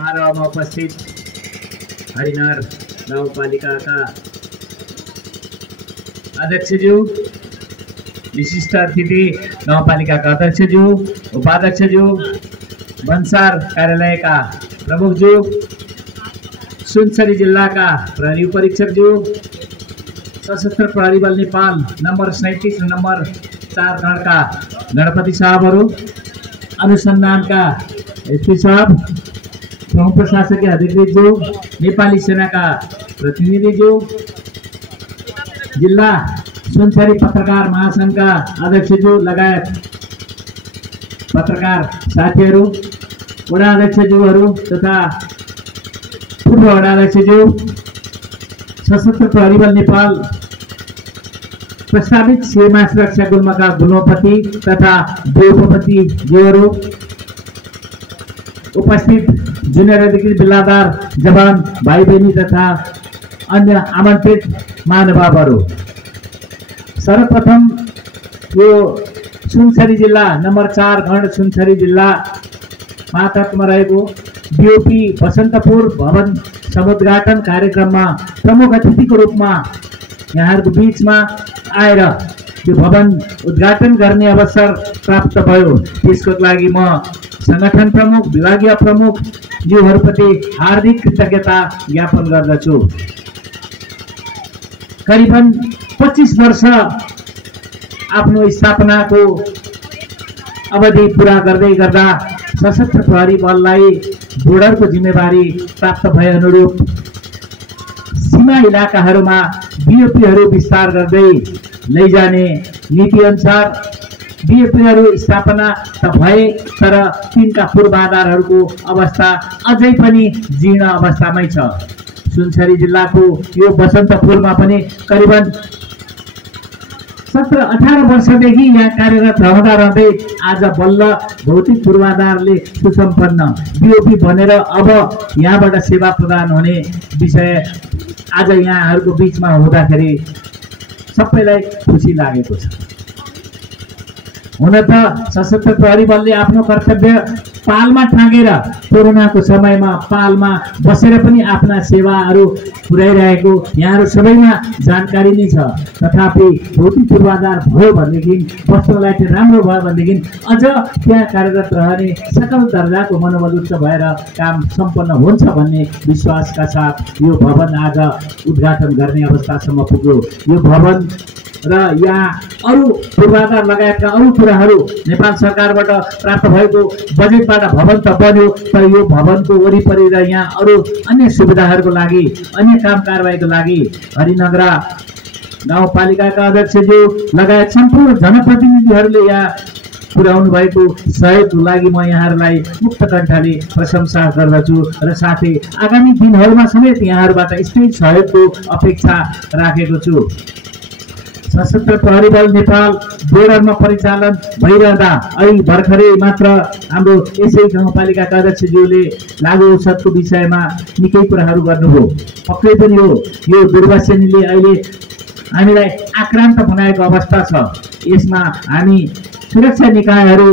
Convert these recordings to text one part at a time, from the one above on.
समारोहमा उपस्थित हरिनगर गाउँपालिकाका अध्यक्षज्यू, विशिष्ट अतिथि गाउँपालिकाका अध्यक्षज्यू, उपाध्यक्षज्यू, भन्सार कार्यालयका प्रमुखज्यू, सुनसरी जिल्लाका प्रहरी उपरीक्षकज्यू, सशस्त्र प्रहरी बल नेपाल नम्बर 37 र नम्बर 4 गणका गणपति साहबहरू, अनुसन्धानका एसपी साहब, प्रमुख प्रशासकीय अधिकृतज्यू, नेपाली सेनाका प्रतिनिधिज्यू, जिल्ला सुनसरी पत्रकार महासङ्घका अध्यक्षज्यू लगायत पत्रकार साथीहरू, वडा अध्यक्षज्यूहरू तथा पूर्व वडा अध्यक्षज्यू, सशस्त्र प्रहरी बल नेपाल प्रस्तावित सीमा सुरक्षा गुल्मका गुल्मपति तथा उपपतिज्यूहरू, उपस्थित जुनियर अधिकृत बिल्लादार जवान भाइ बहिनी तथा अन्य आमन्त्रित महानुभावहरू, सर्वप्रथम यो सुनसरी जिल्ला नम्बर 4 गण सुनसरी जिल्ला मातहतमा रहेको बीओपी बसन्तपुर भवन समुद्घाटन कार्यक्रममा प्रमुख अतिथिको रूपमा यहाँहरूको बीचमा आएर यो भवन उद्घाटन गर्ने अवसर प्राप्त भयो। त्यसको लागि म संगठन प्रमुख, विभागीय प्रमुख ज्यूहरूप्रति हार्दिक कृतज्ञता ज्ञापन गर्दछु। करिबन 25 वर्ष आफ्नो स्थापनाको अवधि पूरा गर्दै गर्दा सशस्त्र प्रहरी बललाई बोर्डरको जिम्मेवारी प्राप्त भए अनुरूप सीमा इलाकाहरूमा बीओपीहरू विस्तार गर्दै लैजाने नीति अनुसार बीओपीहरू स्थापना त भए तर तिनका पूर्वाधारहरूको अवस्था अझै पनि जीर्ण अवस्थामै छ। सुनसरी जिल्लाको यो बसन्तपुरमा पनि करिबन 17-18 वर्षदेखि यहाँ कार्यरत रहँदै आज बल्ल भौतिक पूर्वाधारले सुसम्पन्न बीओपी बनेर अब यहाँबाट सेवा प्रदान हुने विषय आज यहाँहरूको बीचमा हुँदाखेरि सबैलाई खुसी लागेको छ। हुन त सशस्त्र प्रहरी बलले आफ्नो कर्तव्य पालमा टाँगेर कोरोनाको समयमा पालमा बसेर पनि आफ्ना सेवाहरू पुर्याइरहेको यहाँहरू सबैमा जानकारी नै छ। तथापि भौतिक पूर्वाधार भयो भनेदेखि बस्नलाई चाहिँ राम्रो भयो भनेदेखि अझ त्यहाँ कार्यरत रहने सकल दर्जाको मनोबल उच्च भएर काम सम्पन्न हुन्छ भन्ने विश्वासका साथ यो भवन आज उद्घाटन गर्ने अवस्थासम्म पुग्यो। यो भवन र यहाँ अरू पूर्वाधार लगायतका अरू कुराहरू नेपाल सरकारबाट प्राप्त भएको बजेटबाट भवन त बन्यो, तर यो भवनको वरिपरि र यहाँ अरू अन्य सुविधाहरूको लागि, अन्य काम कारबाहीको लागि हरिनगर गाउँपालिकाका अध्यक्षज्यू लगायत सम्पूर्ण जनप्रतिनिधिहरूले यहाँ पुर्याउनु भएको सहयोगको लागि म यहाँहरूलाई मुक्त कण्ठले प्रशंसा गर्दछु र साथै आगामी दिनहरूमा समेत यहाँहरूबाट यस्तै सहयोगको अपेक्षा राखेको छु। सशस्त्र प्रहरी बल नेपाल बोर्डरमा परिचालन भइरहँदा अहिले भर्खरै मात्र हाम्रो यसै गाउँपालिकाका अध्यक्षज्यूले लागु औषधको विषयमा निकै कुराहरू गर्नुभयो। पक्कै पनि हो, यो दुर्वासिनीले अहिले हामीलाई आक्रान्त बनाएको अवस्था छ। यसमा हामी सुरक्षा निकायहरू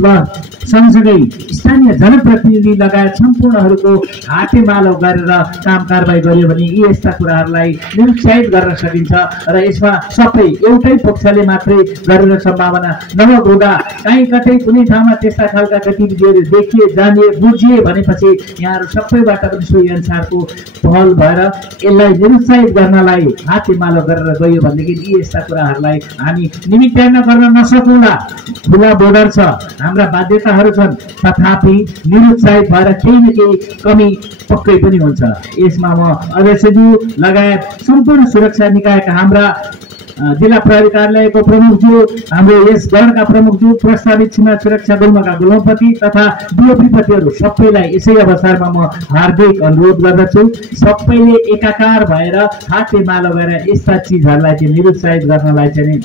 र सँगसँगै स्थानीय जनप्रतिनिधि लगायत सम्पूर्णहरूको हातेमालो गरेर काम कारबाही गरियो भने यी यस्ता कुराहरूलाई निरुत्साहित गर्न सकिन्छ र यसमा सबै एउटै पक्षले मात्रै गरेर सम्भावना नहुँदा कहीँ कतै कुनै ठाउँमा त्यस्ता खालका गतिविधिहरू देखिए, जानिए, बुझिए भनेपछि यहाँहरू सबैबाट पनि सोही अनुसारको पहल भएर यसलाई निरुत्साहित गर्नलाई हातेमालो गरेर गयो भनेदेखि यी यस्ता कुराहरूलाई हामी निमित्यान्न गर्न नसकौँला। खुला बोर्डर छ, हाम्रा बाध्यताहरू छन्, तथापि निरुत्साहित भएर केही न केही कमी पक्कै पनि हुन्छ। यसमा म अध्यक्षज्यू लगायत सम्पूर्ण सुरक्षा निकायका हाम्रा जिल्ला प्रहरी कार्यालयको प्रमुखज्यू, हाम्रो यस गणका प्रमुखज्यू, प्रस्तावित सीमा सुरक्षा गुल्मका गुल्मपति तथा बीओपीपतिहरू सबैलाई यसै अवसरमा म हार्दिक अनुरोध गर्दछु, सबैले एकाकार भएर हातेमालो गरेर यस्ता चिजहरूलाई चाहिँ निरुत्साहित गर्नलाई चाहिँ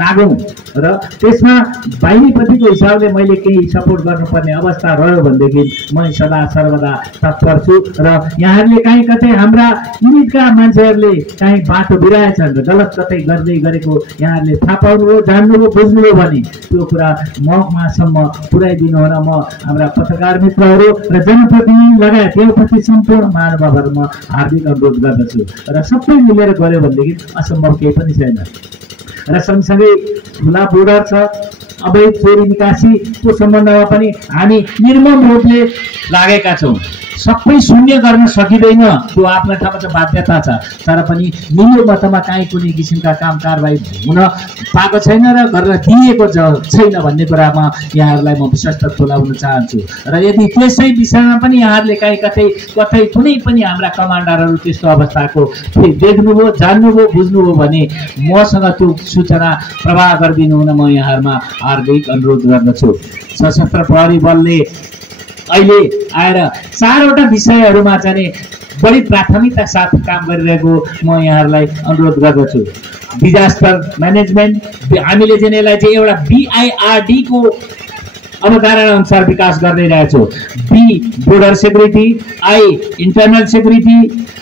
लागौँ र त्यसमा बाहिरीपट्टिको हिसाबले मैले केही सपोर्ट गर्नुपर्ने अवस्था रह्यो भनेदेखि म सदा सर्वदा तत्पर छु र यहाँहरूले काहीँ कतै हाम्रा युनिटका मान्छेहरूले काहीँ बाटो बिराएछन् र गलत कतै गर्दै गरेको यहाँहरूले थाहा पाउनुभयो, जान्नुभयो, बुझ्नुभयो भने त्यो कुरा महकुमासम्म पुर्याइदिनु हुन म हाम्रा पत्रकार मित्रहरू र जनप्रतिनिधि लगायत यो प्रति सम्पूर्ण महानुभावहरू म हार्दिक अनुरोध गर्दछु र सबै मिलेर गऱ्यो भनेदेखि असम्भव केही पनि छैन। र सँगसँगै खुला बोर्डर छ, अवैध चोरी निकासीको सम्बन्धमा पनि हामी निर्मम रूपले लागेका छौँ। सबै शून्य गर्न सकिँदैन, त्यो आफ्नो ठाउँमा चाहिँ बाध्यता छ, तर पनि मिल्यो मतमा काहीँ कुनै किसिमका काम कारबाही हुन पाएको छैन र गर्न दिएको छैन भन्ने कुरामा यहाँहरूलाई म विश्वास तुल्याउन चाहन्छु। र यदि त्यसै विषयमा पनि यहाँहरूले काहीँ कतै कुनै पनि हाम्रा कमान्डरहरू त्यस्तो अवस्थाको देख्नुभयो, जान्नुभयो, बुझ्नुभयो भने मसँग त्यो सूचना प्रवाह गरिदिनु हुन म यहाँहरूमा हार्दिक अनुरोध गर्दछु। सशस्त्र प्रहरी बलले अहिले आएर 4वटा विषयहरूमा चाहिँ बढी प्राथमिकता साथ काम गरिरहेको म यहाँहरूलाई अनुरोध गर्दछु। डिजास्टर म्यानेजमेन्ट, हामीले चाहिँ यसलाई चाहिँ एउटा BIRD को अवधारणा अनुसार विकास गर्दै रहेछौँ। B border security, I internal security,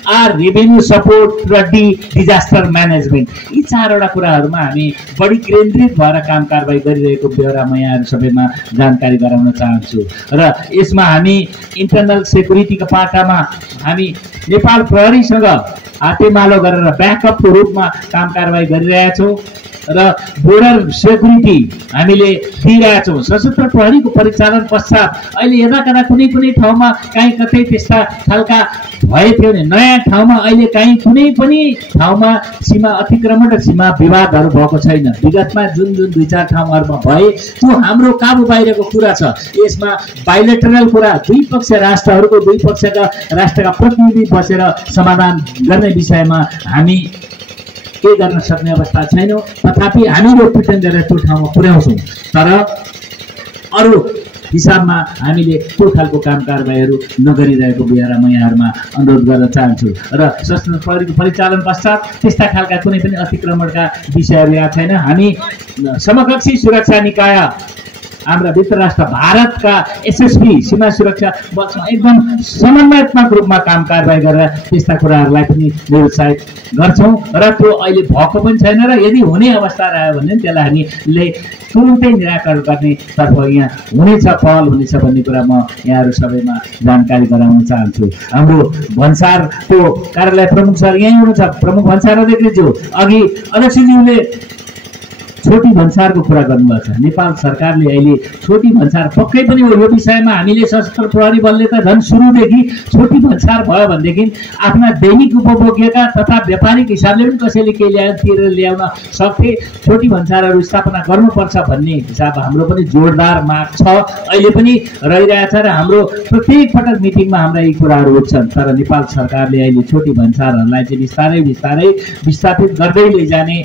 R revenue support र डी डिजास्टर म्यानेजमेन्ट। यी 4वटा कुराहरूमा हामी बढी केन्द्रित भएर काम कारबाही गरिरहेको बेहोरा म यहाँहरू सबैमा जानकारी गराउन चाहन्छु। र यसमा हामी इन्टरनल सेक्युरिटीको पाटामा हामी नेपाल प्रहरीसँग हातेमालो गरेर ब्याकअपको रूपमा काम कारबाही गरिरहेछौँ र बोर्डर सेक्युरिटी हामीले दिइरहेछौँ। सशस्त्र प्रहरीको परिचालन पश्चात अहिले यदाकदा कुनै ठाउँमा काहीँ कतै त्यस्ता खालका भए थियो भने नयाँ ठाउँमा अहिले काहीँ कुनै पनि ठाउँमा सीमा अतिक्रमण र सीमा विवादहरू भएको छैन। विगतमा जुन 2-4 ठाउँहरूमा भए त्यो हाम्रो काबु बाहिरको कुरा छ। यसमा बाइलेटरल कुरा, दुई पक्ष राष्ट्रहरूको दुई पक्षका राष्ट्रका प्रतिनिधि बसेर समाधान गर्ने विषयमा हामी केही गर्न सक्ने अवस्था छैनौँ। तथापि हामी रोकपिटन गरेर त्यो ठाउँमा पुर्याउँछौँ, तर अरू हिसाबमा हामीले त्यो खालको काम कारबाहीहरू नगरिरहेको बेहोरा म यहाँहरूमा अनुरोध गर्न चाहन्छु। र सशस्त्र प्रहरीको परिचालन पश्चात त्यस्ता खालका कुनै पनि अतिक्रमणका विषयहरू यहाँ छैन। हामी समकक्षी सुरक्षा निकाय हाम्रा मित्र राष्ट्र भारतका SSB सीमा सुरक्षा बलसँग एकदम समन्वयात्मक रूपमा काम कारबाही गरेर त्यस्ता कुराहरूलाई पनि निरुत्साहित गर्छौँ र त्यो अहिले भएको पनि छैन र यदि हुने अवस्था रह्यो भने त्यसलाई हामीले तुरुन्तै निराकरण गर्ने तर्फ यहाँ हुनेछ, पहल हुनेछ भन्ने कुरा म यहाँहरू सबैमा जानकारी गराउन चाहन्छु। हाम्रो भन्सारको कार्यालय प्रमुख सर यहीँ हुनुहुन्छ, प्रमुख भन्सार अधिकारीज्यू। अघि अध्यक्षज्यूले छोटी भन्सारको कुरा गर्नुभएको छ। नेपाल सरकारले अहिले छोटी भन्सार पक्कै पनि हो, यो विषयमा हामीले सशस्त्र प्रहरी बलले त झन् सुरुदेखि छोटी भन्सार भयो भनेदेखि आफ्ना दैनिक उपभोग्यका तथा व्यापारिक हिसाबले पनि कसैले केही तिरेर ल्याउन सक्थे। छोटी भन्सारहरू स्थापना गर्नुपर्छ भन्ने हिसाब हाम्रो पनि जोरदार माग छ, अहिले पनि रहिरहेछ र हाम्रो प्रत्येक पटक मिटिङमा हाम्रा यी कुराहरू उठ्छन्। तर नेपाल सरकारले अहिले छोटी भन्सारहरूलाई चाहिँ बिस्तारै बिस्तारै विस्थापित गर्दै लैजाने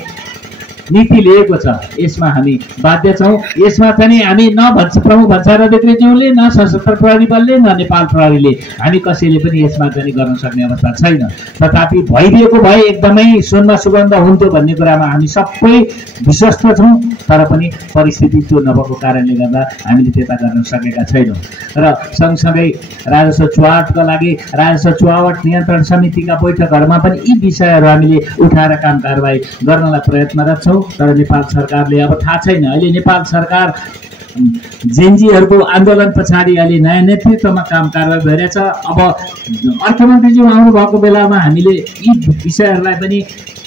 नीति लिएको छ। यसमा हामी बाध्य छौँ। यसमा चाहिँ हामी न प्रमुख भन्सार अधिकारीज्यूले, न सशस्त्र प्रहरी बलले, न नेपाल प्रहरीले, हामी कसैले पनि यसमा चाहिँ गर्न सक्ने अवस्था छैन। तथापि भइदिएको भए एकदमै सुनमा सुगन्ध हुन्थ्यो भन्ने कुरामा हामी सबै विश्वस्त छौँ, तर पनि परिस्थिति त्यो नभएको कारणले गर्दा हामीले त्यता गर्न सकेका छैनौँ। र सँगसँगै राजस्व चुहावटका लागि राजस्व चुहावट नियन्त्रण समितिका बैठकहरूमा पनि यी विषयहरू हामीले उठाएर काम कारबाही गर्नलाई प्रयत्नरत छौँ। तर नेपाल सरकारले अब थाहा छैन, अहिले नेपाल सरकार जेनजीहरूको आन्दोलन पछाडि अहिले नयाँ नेतृत्वमा काम कारबाही भइरहेछ। अब अर्थमन्त्रीज्यू आउनु भएको बेलामा हामीले यी विषयहरूलाई पनि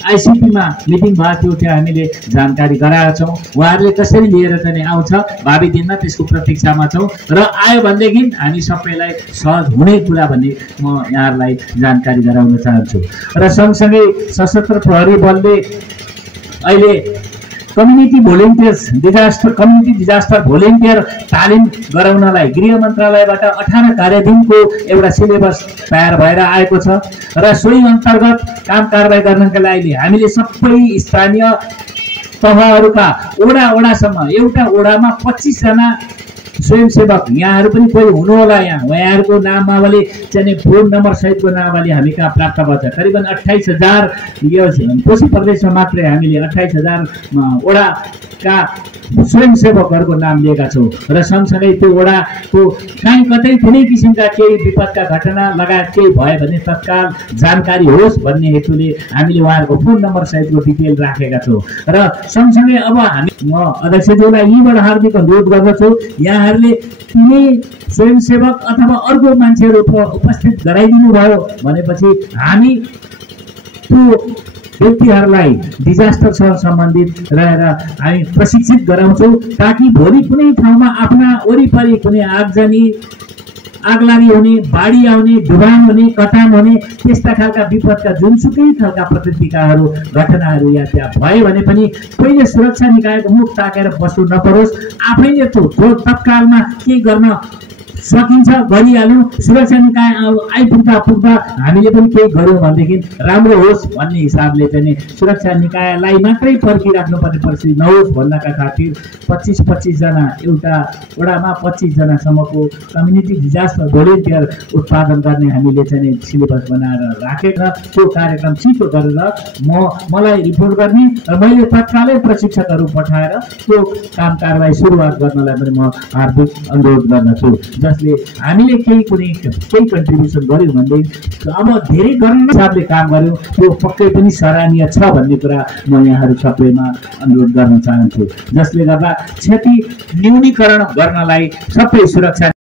आइसिपीमा मिटिङ भएको थियो, त्यहाँ हामीले जानकारी गराएका छौँ। उहाँहरूले कसरी लिएर चाहिँ आउँछ भावी दिनमा त्यसको प्रतीक्षामा छौँ र आयो भनेदेखि हामी सबैलाई सहज हुने कुरा भन्ने म यहाँहरूलाई जानकारी गराउन चाहन्छु। र सँगसँगै सशस्त्र प्रहरी बलले अहिले कम्युनिटी डिजास्टर भोलिन्टियर तालिम गराउनलाई गृह मन्त्रालयबाट 18 कार्यदिनको एउटा सिलेबस तयार भएर आएको छ र सोही अन्तर्गत काम कारबाही गर्नका लागि हामीले सबै स्थानीय तहहरूका वडासम्म एउटा वडामा 25 जना स्वयंसेवक यहाँहरू पनि कोही हुनुहोला, यहाँहरूको नामावली चाहिँ फोन नम्बर सहितको नामावली हामी कहाँ प्राप्त भन्छ। करिबन 28,000 यो कोशी प्रदेशमा मात्रै हामीले 28,000 वडाका स्वयंसेवकहरूको नाम लिएका छौँ र सँगसँगै त्यो वडाको काहीँ कतै कुनै किसिमका केही विपदका घटना लगायत केही भयो भने तत्काल जानकारी होस् भन्ने हेतुले हामीले उहाँहरूको फोन नम्बर सहितको डिटेल राखेका छौँ। र सँगसँगै अब हामी म अध्यक्षज्यूलाई यहीँबाट हार्दिक अनुरोध गर्दछु, यहाँहरूले कुनै स्वयंसेवक अथवा अर्को मान्छेहरू उपस्थित गराइदिनु भयो भनेपछि हामी त्यो व्यक्तिहरूलाई डिजास्टरसँग सम्बन्धित रहेर हामी प्रशिक्षित गराउँछौँ ताकि भोलि कुनै ठाउँमा आफ्ना वरिपरि कुनै आगजनी आगलागी हुने, बाढी आउने, डुबान हुने, कटान हुने त्यस्ता खालका विपदका जुनसुकै खालका प्रतिक्रियाहरू घटनाहरू या त्यहाँ भयो भने पनि पहिले सुरक्षा निकायको मुख ताकेर बस्नु नपरोस्, आफैले तत्कालमा के गर्न सकिन्छ गरिहाल्नु। सुरक्षा निकाय पुग्दा हामीले पनि केही गऱ्यौँ भनेदेखि राम्रो होस् भन्ने हिसाबले चाहिँ सुरक्षा निकायलाई मात्रै पर्खिराख्नु पर्ने परिस्थिति नहोस् भन्नका खातिर 25 जना एउटा वडामा 25 जनासम्मको कम्युनिटी डिजास्टर भोलिन्टियर उत्पादन गर्ने हामीले चाहिँ सिलेबस बनाएर राखेर त्यो कार्यक्रम छिटो गरेर मलाई रिपोर्ट गर्ने र मैले तत्कालै प्रशिक्षकहरू पठाएर त्यो काम कारबाही सुरुवात गर्नलाई पनि म हार्दिक अनुरोध गर्दछु। जसले हामीले केही कन्ट्रिब्युसन गर्यौँ भने अब धेरै गर्न हिसाबले काम गर्यौँ त्यो पक्कै पनि सराहनीय छ भन्ने कुरा म यहाँहरू सबैमा अनुरोध गर्न चाहन्छु। जसले गर्दा क्षति न्यूनीकरण गर्नलाई सबै सुरक्षा